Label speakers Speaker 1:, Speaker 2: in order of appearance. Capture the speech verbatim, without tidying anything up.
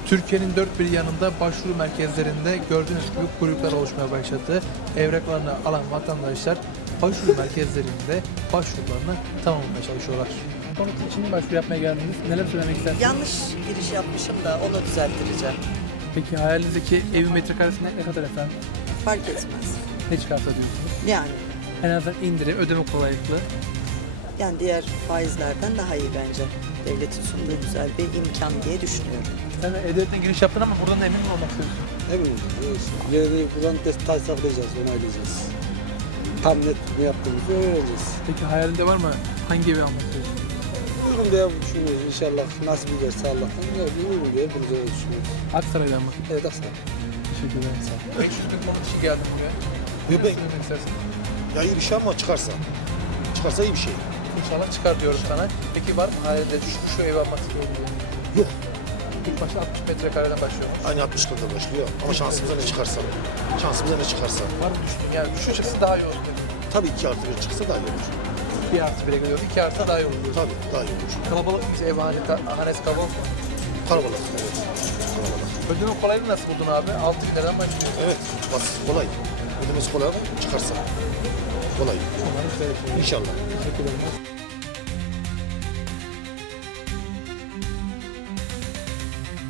Speaker 1: Türkiye'nin dört bir yanında başvuru merkezlerinde gördüğünüz gibi kuyruklar oluşmaya başladı. Evraklarını alan vatandaşlar başvuru merkezlerinde başvurularını tamamlamaya çalışıyorlar. Konut için başvuru yapmaya geldiniz. Neler söylemek istersiniz?
Speaker 2: Yanlış giriş yapmışım da onu düzelttireceğim.
Speaker 1: Peki hayalinizdeki evin metrekaresi ne kadar efendim?
Speaker 2: Fark etmez.
Speaker 1: Ne çıkarsa diyorsunuz?
Speaker 2: Yani
Speaker 1: En azından indirim, ödeme kolaylıklı.
Speaker 2: yani diğer faizlerden daha iyi bence. Devletin sunduğu güzel bir imkan diye düşünüyorum.
Speaker 1: Sen E-Devlet'ten giriş yaptın ama buradan da emin mi olmak istiyorsun?
Speaker 3: Eminim. İleri buradan detay saklayacağız, onaylayacağız. Tam net ne yaptığımızı öğreneceğiz.
Speaker 1: Peki hayalinde var mı? Hangi evi almak istiyorsun?
Speaker 3: Uygun diye düşünüyoruz inşallah. Nasip ederse Allah'tan. Ne bileyim, uygun diye bulacağız düşünüyoruz.
Speaker 1: Aksaray'dan mı?
Speaker 3: Evet aslında.
Speaker 1: Teşekkür ederim. Sağ ol. beş yüz bin konut işi geldi buraya.
Speaker 4: Yok, ben-
Speaker 1: Söylemek istersin.
Speaker 4: Ya iyi bir şey ama çıkarsa. Çıkarsa iyi bir şey.
Speaker 1: İnşallah çıkar diyorum sana. Peki var mı hayalinde şu, şu evi almak istiyorum diye?
Speaker 4: Yok.
Speaker 1: İlk başta altmış metrekareden başlıyor.
Speaker 4: Aynı altmış kırkta başlıyor. Ama şansımıza ne çıkarsa. Şansımıza ne çıkarsa.
Speaker 1: Var mı düştün? Yani şu çıksa daha iyi olur.
Speaker 4: Tabii iki artı bir çıksa daha iyi olur.
Speaker 1: Bir artı bire geliyor. İki artı daha iyi olur.
Speaker 4: Tabii daha iyi olur.
Speaker 1: Kalabalık mı? Ev hane, hanesi kalabalık mı?
Speaker 4: Kalabalık. Evet. Kalabalık.
Speaker 1: Ödeme kolaylığı nasıl buldun abi? altı bin liradan başlıyor.
Speaker 4: Evet. Basit. Kolay. Ödemesi kolay ama çıkarsa. Kolay.
Speaker 1: Umarım şöyle şey.
Speaker 4: İnşallah.
Speaker 1: Teşekkür ederim.